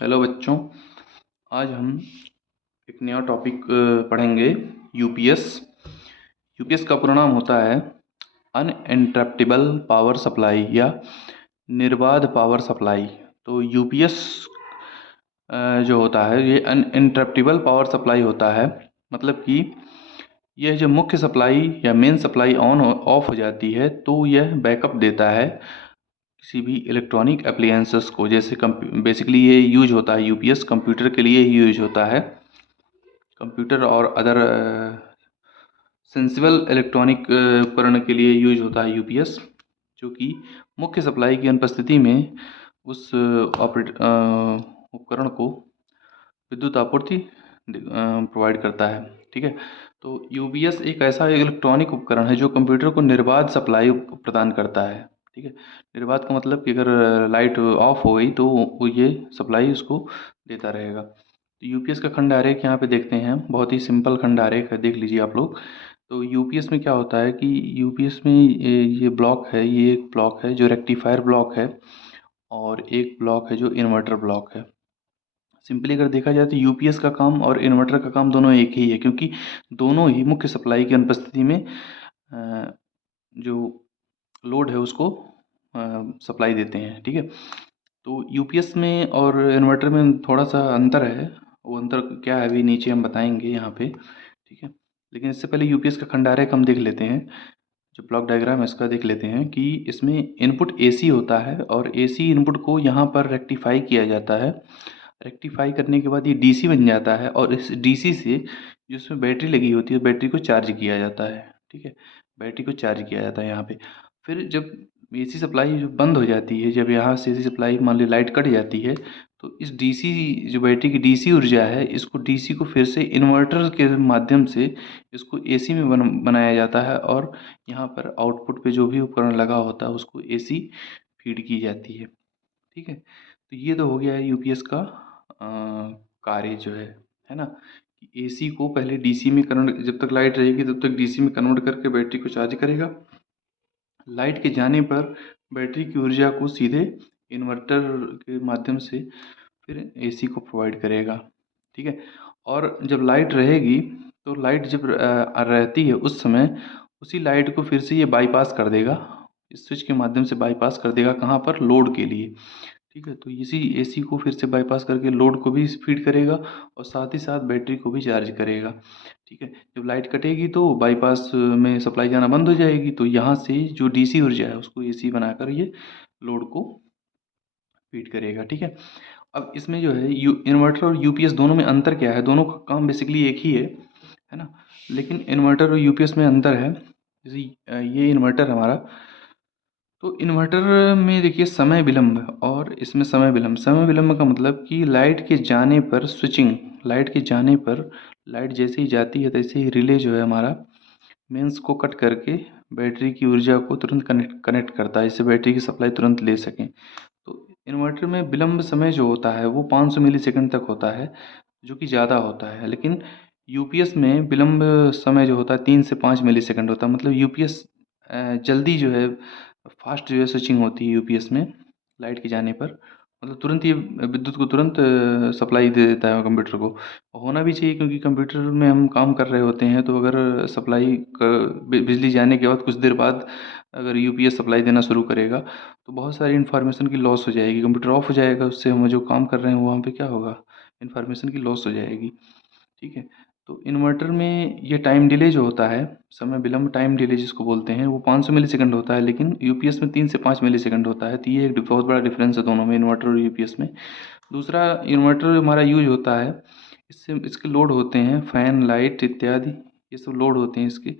Hello बच्चों, आज हम एक नया टॉपिक पढ़ेंगे। यूपीएस। यूपीएस का पूरा नाम होता है अनइंटरप्टेबल पावर सप्लाई या निर्बाध पावर सप्लाई। तो यूपीएस जो होता है ये अनइंटरप्टेबल पावर सप्लाई होता है। मतलब कि यह जो मुख्य सप्लाई या मेन सप्लाई ऑन ऑफ हो जाती है तो यह बैकअप देता है किसी भी इलेक्ट्रॉनिक अप्लायंसेस को। जैसे बेसिकली ये यूज होता है, यूपीएस कंप्यूटर के लिए ही यूज होता है। कंप्यूटर और अदर सेंसिबल इलेक्ट्रॉनिक उपकरण के लिए यूज होता है यूपीएस, जो कि मुख्य सप्लाई की अनुपस्थिति में उस उपकरण को विद्युत आपूर्ति प्रोवाइड करता है। ठीक है, तो यूपीएस एक ऐसा इलेक्ट्रॉनिक उपकरण है जो कंप्यूटर को निर्बाध सप्लाई प्रदान करता है। ठीक है, निर्बाध का मतलब कि अगर लाइट ऑफ हो गई तो वो ये सप्लाई उसको देता रहेगा। तो यूपीएस का खंड आरेख यहाँ पे देखते हैं, बहुत ही सिंपल खंड आरेख है, देख लीजिए आप लोग। तो यूपीएस में क्या होता है कि यूपीएस में ये ब्लॉक है, ये एक ब्लॉक है जो रेक्टिफायर ब्लॉक है और एक ब्लॉक है जो इन्वर्टर ब्लॉक है। सिंपली अगर देखा जाए तो यूपीएस का काम और इन्वर्टर का काम दोनों एक ही है, क्योंकि दोनों ही मुख्य सप्लाई की अनुपस्थिति में जो लोड है उसको सप्लाई देते हैं। ठीक है, तो यूपीएस में और इन्वर्टर में थोड़ा सा अंतर है। वो अंतर क्या है अभी नीचे हम बताएंगे यहाँ पे। ठीक है, लेकिन इससे पहले यूपीएस का खंड आरेख हम देख लेते हैं। जो ब्लॉक डायग्राम है इसका देख लेते हैं कि इसमें इनपुट एसी होता है और एसी इनपुट को यहाँ पर रेक्टिफाई किया जाता है। रेक्टिफाई करने के बाद ये डीसी बन जाता है और इस डीसी से जिसमें बैटरी लगी होती है बैटरी को चार्ज किया जाता है। ठीक है, बैटरी को चार्ज किया जाता है यहाँ पे। फिर जब एसी सप्लाई जो बंद हो जाती है, जब यहाँ से एसी सप्लाई मान ली लाइट कट जाती है, तो इस डीसी जो बैटरी की डीसी ऊर्जा है इसको डीसी को फिर से इन्वर्टर के माध्यम से इसको एसी में बनाया जाता है और यहाँ पर आउटपुट पे जो भी उपकरण लगा होता है उसको एसी फीड की जाती है। ठीक है, तो ये तो हो गया है यूपीएस का कार्य जो है ना, कि एसी को पहले डीसी में कन्वर्ट, जब तक लाइट रहेगी तब तक डीसी में कन्वर्ट करके बैटरी को चार्ज करेगा। लाइट के जाने पर बैटरी की ऊर्जा को सीधे इन्वर्टर के माध्यम से फिर एसी को प्रोवाइड करेगा। ठीक है, और जब लाइट रहेगी तो लाइट जब रहती है उस समय उसी लाइट को फिर से ये बाईपास कर देगा, इस स्विच के माध्यम से बाईपास कर देगा। कहाँ पर? लोड के लिए। ठीक है, तो इसी एसी को फिर से बाईपास करके लोड को भी फीड करेगा और साथ ही साथ बैटरी को भी चार्ज करेगा। ठीक है, जब लाइट कटेगी तो बाईपास में सप्लाई जाना बंद हो जाएगी, तो यहाँ से जो डीसी ऊर्जा है उसको एसी बनाकर ये लोड को फीड करेगा। ठीक है, अब इसमें जो है इन्वर्टर और यूपीएस दोनों में अंतर क्या है? दोनों का काम बेसिकली एक ही है ना, लेकिन इन्वर्टर और यूपीएस में अंतर है। जैसे ये इन्वर्टर हमारा, तो इन्वर्टर में देखिए समय विलंब और इसमें समय विलंब। समय विलंब का मतलब कि लाइट के जाने पर स्विचिंग, लाइट के जाने पर लाइट जैसे ही जाती है तैसे ही रिले जो है हमारा मेंस को कट करके बैटरी की ऊर्जा को तुरंत कनेक्ट कनेक्ट करता है, इससे बैटरी की सप्लाई तुरंत ले सकें। तो इन्वर्टर में विलंब समय जो होता है वो 500 मिलीसेकंड तक होता है, जो कि ज़्यादा होता है। लेकिन यूपीएस में विलंब समय जो होता है 3 से 5 मिलीसेकंड होता है। मतलब यूपीएस जल्दी जो है फास्ट जो है स्विचिंग होती है यूपीएस में लाइट के जाने पर। मतलब तुरंत ये विद्युत को तुरंत सप्लाई दे देता है कंप्यूटर को। होना भी चाहिए, क्योंकि कंप्यूटर में हम काम कर रहे होते हैं, तो अगर सप्लाई बिजली जाने के बाद कुछ देर बाद अगर यूपीएस सप्लाई देना शुरू करेगा तो बहुत सारी इन्फॉर्मेशन की लॉस हो जाएगी। कंप्यूटर ऑफ हो जाएगा, उससे हम जो काम कर रहे हैं वहाँ पे क्या होगा, इन्फॉर्मेशन की लॉस हो जाएगी। ठीक है, तो इन्वर्टर में ये टाइम डिले जो होता है, समय विलंब टाइम डिले जिसको बोलते हैं, वो 500 मिलीसेकंड होता है, लेकिन यूपीएस में 3 से 5 मिलीसेकंड होता है। तो ये एक बहुत बड़ा डिफरेंस है दोनों में, इन्वर्टर और यूपीएस में। दूसरा, इन्वर्टर हमारा यूज होता है, इससे इसके लोड होते हैं फैन लाइट इत्यादि, ये सब लोड होते हैं इसके।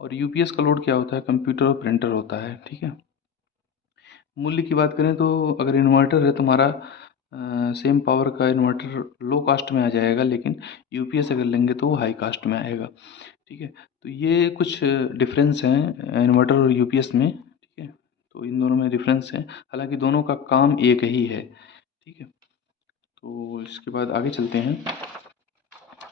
और यूपीएस का लोड क्या होता है? कंप्यूटर और प्रिंटर होता है। ठीक है, मूल्य की बात करें तो अगर इन्वर्टर है तो हमारा सेम पावर का इन्वर्टर लो कास्ट में आ जाएगा, लेकिन यूपीएस अगर लेंगे तो वो हाई कास्ट में आएगा। ठीक है, तो ये कुछ डिफरेंस हैं इन्वर्टर और यूपीएस में। ठीक है, तो इन दोनों में डिफरेंस है, हालांकि दोनों का काम एक ही है। ठीक है, तो इसके बाद आगे चलते हैं।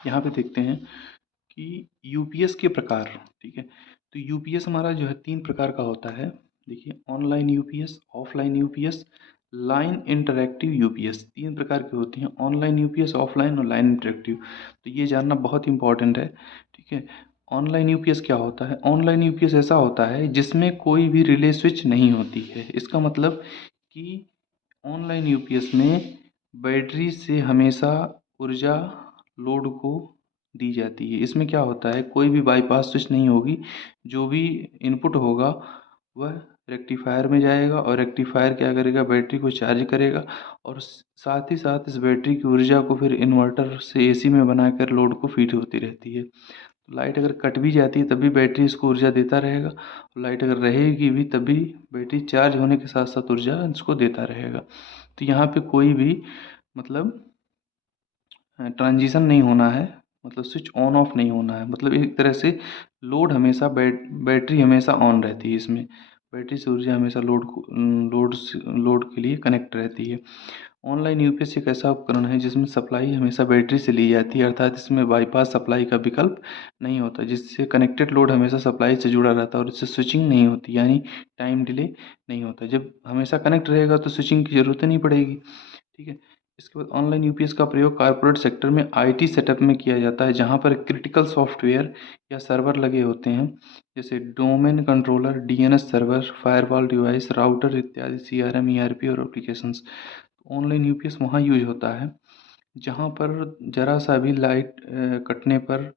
यहाँ पे देखते हैं कि यूपीएस के प्रकार। ठीक है, तो यूपीएस हमारा जो है 3 प्रकार का होता है। देखिए, online UPS, offline UPS, line interactive UPS 3 प्रकार के होते हैं, ऑनलाइन यूपीएस, ऑफलाइन और लाइन इंटरैक्टिव। तो ये जानना बहुत इंपॉर्टेंट है, ठीक है। ऑनलाइन यूपीएस क्या होता है? ऑनलाइन यूपीएस ऐसा होता है जिसमें कोई भी रिले स्विच नहीं होती है। इसका मतलब कि ऑनलाइन यूपीएस में बैटरी से हमेशा ऊर्जा लोड को दी जाती है। इसमें क्या होता है, कोई भी बाईपास स्विच नहीं होगी, जो भी इनपुट होगा वह रेक्टिफायर में जाएगा और रेक्टिफायर क्या करेगा, बैटरी को चार्ज करेगा और साथ ही साथ इस बैटरी की ऊर्जा को फिर इन्वर्टर से एसी में बनाकर लोड को फीड होती रहती है। लाइट अगर कट भी जाती है तब भी बैटरी इसको ऊर्जा देता रहेगा, और लाइट अगर रहेगी भी तब भी बैटरी चार्ज होने के साथ साथ ऊर्जा इसको देता रहेगा। तो यहाँ पे कोई भी मतलब ट्रांजिशन नहीं होना है, मतलब स्विच ऑन ऑफ नहीं होना है, मतलब एक तरह से लोड हमेशा बैटरी हमेशा ऑन रहती है। इसमें बैटरी से ऊर्जा हमेशा लोड के लिए कनेक्ट रहती है। ऑनलाइन यूपीएस एक ऐसा उपकरण है जिसमें सप्लाई हमेशा बैटरी से ली जाती है, अर्थात इसमें बाईपास सप्लाई का विकल्प नहीं होता, जिससे कनेक्टेड लोड हमेशा सप्लाई से जुड़ा रहता है और इससे स्विचिंग नहीं होती, यानी टाइम डिले नहीं होता। जब हमेशा कनेक्ट रहेगा तो स्विचिंग की ज़रूरत ही नहीं पड़ेगी, ठीक है। इसके बाद ऑनलाइन यूपीएस का प्रयोग कॉर्पोरेट सेक्टर में आईटी सेटअप में किया जाता है, जहां पर क्रिटिकल सॉफ्टवेयर या सर्वर लगे होते हैं, जैसे domain controller, DNS server, firewall device, router इत्यादि, सीआरएम, ईआरपी और एप्लीकेशंस। ऑनलाइन यूपीएस वहाँ यूज होता है जहाँ पर ज़रा सा भी लाइट कटने पर,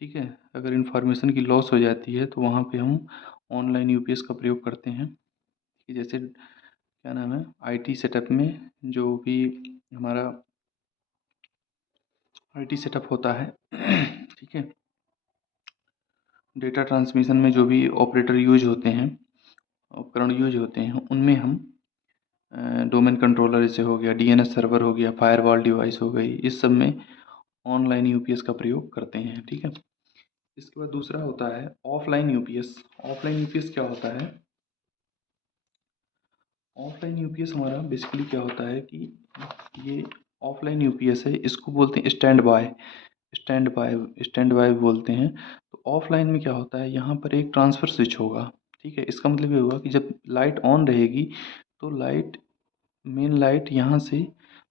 ठीक है, अगर इंफॉर्मेशन की लॉस हो जाती है तो वहाँ पे हम ऑनलाइन यूपीएस का प्रयोग करते हैं। कि जैसे क्या नाम है, आईटी सेटअप में जो भी हमारा आईटी सेटअप होता है ठीक है, डेटा ट्रांसमिशन में जो भी ऑपरेटर यूज होते हैं, उपकरण यूज होते हैं, उनमें हम डोमेन कंट्रोलर जैसे हो गया, डीएनएस सर्वर हो गया, फायरवॉल डिवाइस हो गई, इस सब में ऑनलाइन यूपीएस का प्रयोग करते हैं, ठीक है। इसके बाद दूसरा होता है ऑफलाइन यूपीएस। ऑफलाइन यूपीएस क्या होता है? ऑफलाइन यूपीएस हमारा बेसिकली क्या होता है कि ये ऑफलाइन यूपीएस है, इसको बोलते हैं स्टैंड बाय बोलते हैं। तो ऑफलाइन में क्या होता है, यहाँ पर एक ट्रांसफ़र स्विच होगा, ठीक है। इसका मतलब ये होगा कि जब लाइट ऑन रहेगी तो मेन लाइट यहाँ से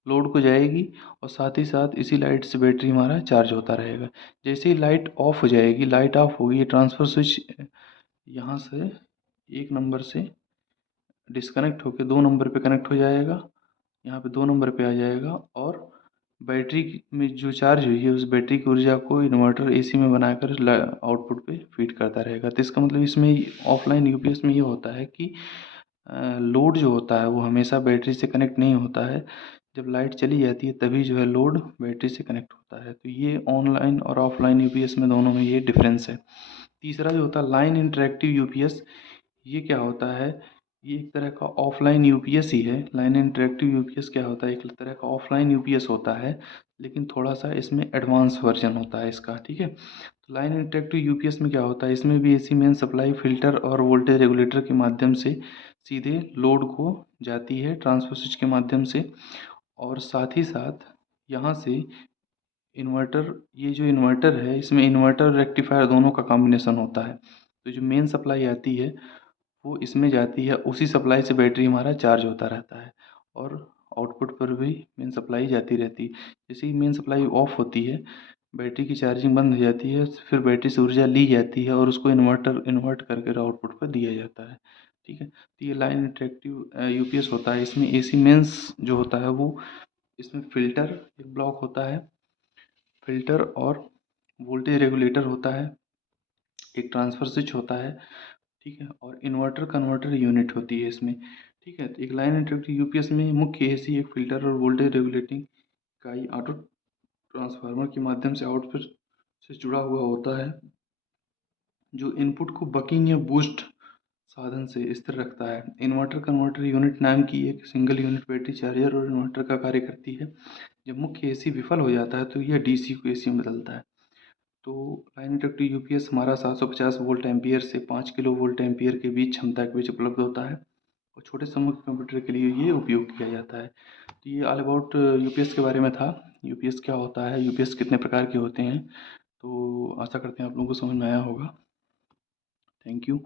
लोड को जाएगी और साथ ही साथ इसी लाइट से बैटरी हमारा चार्ज होता रहेगा। जैसे ही लाइट ऑफ हो जाएगी, लाइट ऑफ होगी, ये ट्रांसफ़र स्विच यहाँ से एक नंबर से डिस्कनेक्ट होकर 2 नंबर पे कनेक्ट हो जाएगा, यहाँ पे 2 नंबर पे आ जाएगा और बैटरी में जो चार्ज हुई है उस बैटरी की ऊर्जा को इन्वर्टर एसी में बनाकर आउटपुट पे फीड करता रहेगा। तो इसका मतलब इसमें ऑफलाइन यूपीएस में ये होता है कि लोड जो होता है वो हमेशा बैटरी से कनेक्ट नहीं होता है, जब लाइट चली जाती है तभी जो है लोड बैटरी से कनेक्ट होता है। तो ये ऑनलाइन और ऑफलाइन यूपीएस में दोनों में ये डिफरेंस है। तीसरा जो होता है लाइन इंटरैक्टिव यूपीएस, ये क्या होता है, ये एक तरह का ऑफलाइन यूपीएस ही है। लाइन इंटरैक्टिव यूपीएस क्या होता है, एक तरह का ऑफलाइन यूपीएस होता है, लेकिन थोड़ा सा इसमें एडवांस वर्जन होता है इसका, ठीक है। तो लाइन इंटरैक्टिव यूपीएस में क्या होता है, इसमें भी एसी मेन सप्लाई फिल्टर और वोल्टेज रेगुलेटर के माध्यम से सीधे लोड को जाती है ट्रांसफर स्विच के माध्यम से, और साथ ही साथ यहाँ से इन्वर्टर, ये जो इन्वर्टर है इसमें इन्वर्टर रेक्टिफायर दोनों का कॉम्बिनेशन होता है। तो जो मेन सप्लाई आती है वो इसमें जाती है, उसी सप्लाई से बैटरी हमारा चार्ज होता रहता है और आउटपुट पर भी मेन सप्लाई जाती रहती है। जैसे ही मेन सप्लाई ऑफ होती है, बैटरी की चार्जिंग बंद हो जाती है, फिर बैटरी से ऊर्जा ली जाती है और उसको इन्वर्ट करके आउटपुट पर दिया जाता है, ठीक है। तो ये लाइन इंटरेक्टिव यूपीएस होता है। इसमें एसी मेंस जो होता है वो, इसमें फ़िल्टर एक ब्लॉक होता है, फ़िल्टर और वोल्टेज रेगुलेटर होता है, एक ट्रांसफ़र स्विच होता है, ठीक है, और इन्वर्टर कन्वर्टर यूनिट होती है इसमें, ठीक है। तो एक लाइन इंटरैक्टिव यूपीएस में मुख्य एसी, एक फ़िल्टर और वोल्टेज रेगुलेटिंग इकाई ऑटो ट्रांसफार्मर के माध्यम से आउटपुट से जुड़ा हुआ होता है, जो इनपुट को बकिंग या बूस्ट साधन से स्थिर रखता है। इन्वर्टर कन्वर्टर यूनिट नाम की एक सिंगल यूनिट बैटरी चार्जर और इन्वर्टर का कार्य करती है। जब मुख्य एसी विफल हो जाता है तो यह डीसी को एसी में बदलता है। तो लाइन इंडक्टिव यूपीएस हमारा 750 वोल्ट एम्पियर से 5 किलो वोल्ट एम्पियर के बीच क्षमता के बीच उपलब्ध होता है और छोटे समूह के कंप्यूटर के लिए ये उपयोग किया जाता है। तो ये ऑल अबाउट यूपीएस के बारे में था। यूपीएस क्या होता है, यूपीएस कितने प्रकार के होते हैं, तो आशा करते हैं आप लोगों को समझ में आया होगा। Thank you.